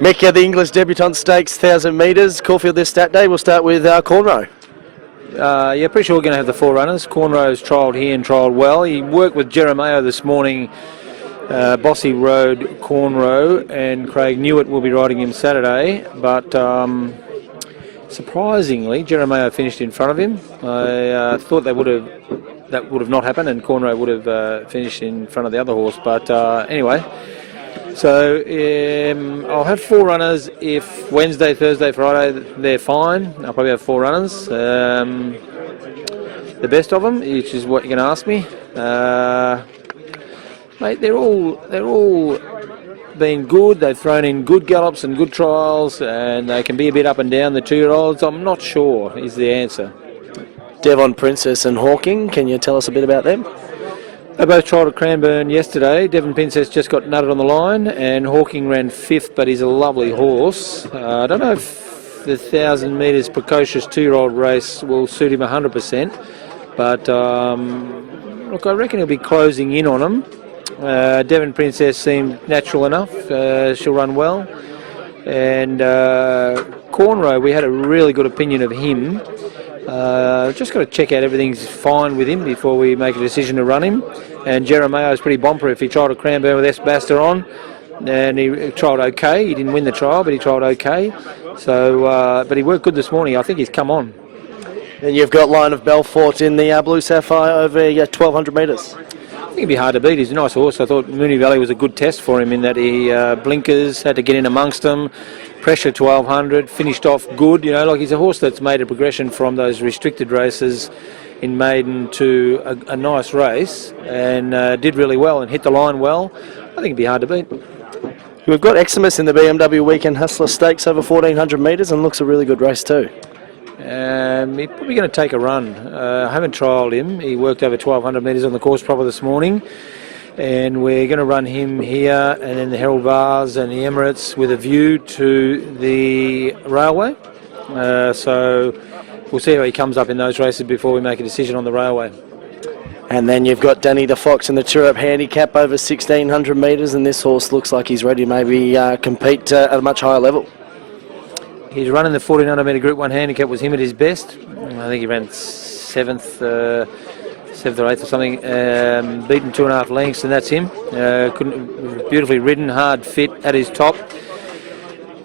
Mick, the English Debutante Stakes, 1,000 metres, Caulfield this stat day. We'll start with Cornrow. Yeah, pretty sure we're going to have the 4 runners. Cornrow's trialled here and trialled well. He worked with Jeremiah this morning. Bossy rode Cornrow, and Craig Newitt will be riding him Saturday. But surprisingly, Jeremiah finished in front of him. I thought that would have not happened, and Cornrow would have finished in front of the other horse. But anyway. So I'll have 4 runners. If Wednesday, Thursday, Friday they're fine, I'll probably have 4 runners. The best of them, which is what you're going to ask me, mate. They're all been good. They've thrown in good gallops and good trials, and they can be a bit up and down. The 2-year-olds, I'm not sure is the answer. Devon Princess and Hawking. Can you tell us a bit about them? They both trialled at Cranbourne yesterday. Devon Princess just got nutted on the line, and Hawking ran 5th, but he's a lovely horse. I don't know if the 1,000 metres precocious 2-year-old race will suit him 100%, but look, I reckon he'll be closing in on him. Devon Princess seemed natural enough. She'll run well. And Cornrow, we had a really good opinion of him. Just got to check out everything's fine with him before we make a decision to run him. And Jeremiah is pretty bomb-proof. He trialled at Cranbourne with S. Baster on, and he trialled okay. He didn't win the trial, but he trialled okay. So, but he worked good this morning. I think he's come on. And you've got Lion of Belfort in the Blue Sapphire over 1,200 metres. I think it'd be hard to beat. He's a nice horse. I thought Moonee Valley was a good test for him in that he blinkers, had to get in amongst them. Pressure 1,200, finished off good. You know, like he's a horse that's made a progression from those restricted races in maiden to a nice race, and did really well and hit the line well. I think it'd be hard to beat. We've got Eximus in the BMW Weekend Hustler Stakes over 1,400 metres, and looks a really good race too. He's probably going to take a run. I haven't trialled him. He worked over 1,200 metres on the course proper this morning. And we're going to run him here and then the Herald Vars and the Emirates with a view to the railway. So we'll see how he comes up in those races before we make a decision on the railway. And then you've got Danny the Fox in the Turrup Handicap over 1,600 metres, and this horse looks like he's ready to maybe compete at a much higher level. He's running the 1,400 metre Group 1 handicap was him at his best. I think he ran 7th or 8th or something, beaten 2.5 lengths, and that's him. Beautifully ridden, hard fit at his top.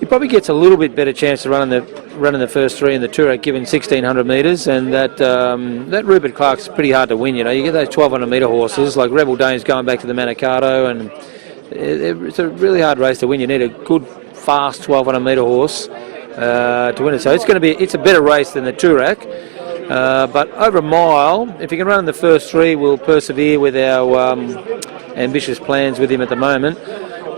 He probably gets a little bit better chance of running the first 3 in the Turek, given 1,600 metres, and that Rupert Clark's pretty hard to win. You know, you get those 1,200 metre horses like Rebel Dane's going back to the Manikato, and it's a really hard race to win. You need a good, fast 1,200 metre horse to win it. So it's a better race than the Turek. But over a mile, if he can run in the first 3, we'll persevere with our ambitious plans with him at the moment.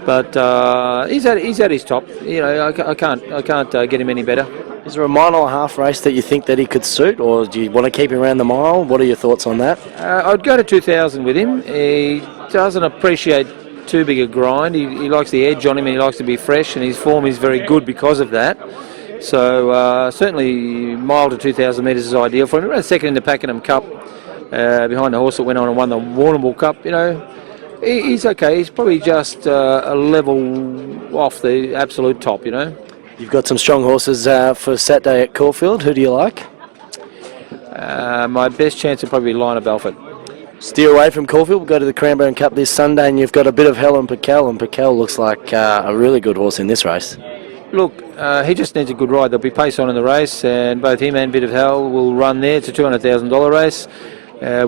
But he's at his top. You know, I can't get him any better. Is there a mile and a half race that you think that he could suit, or do you want to keep him around the mile? What are your thoughts on that? I'd go to 2,000 with him. He doesn't appreciate too big a grind. He likes the edge on him, and he likes to be fresh, and his form is very good because of that. So certainly mile to 2,000 metres is ideal for him. He ran 2nd in the Pakenham Cup behind the horse that went on and won the Warrnambool Cup. You know, he's okay. He's probably just a level off the absolute top, you know. You've got some strong horses for Saturday at Caulfield. Who do you like? My best chance would probably be Lion of Belfort. Steer away from Caulfield. We'll go to the Cranbourne Cup this Sunday, and you've got a bit of Helen Packel, and Packel looks like a really good horse in this race. Look, he just needs a good ride. There'll be pace on in the race, and both him and Bit of Hell will run there. It's a $200,000 race.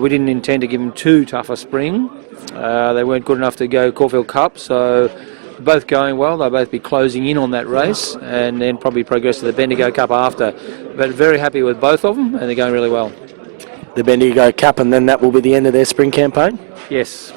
We didn't intend to give him too tough a spring. They weren't good enough to go Caulfield Cup, so both going well. They'll both be closing in on that race, and then probably progress to the Bendigo Cup after. But very happy with both of them, and they're going really well. The Bendigo Cup, and then that will be the end of their spring campaign? Yes.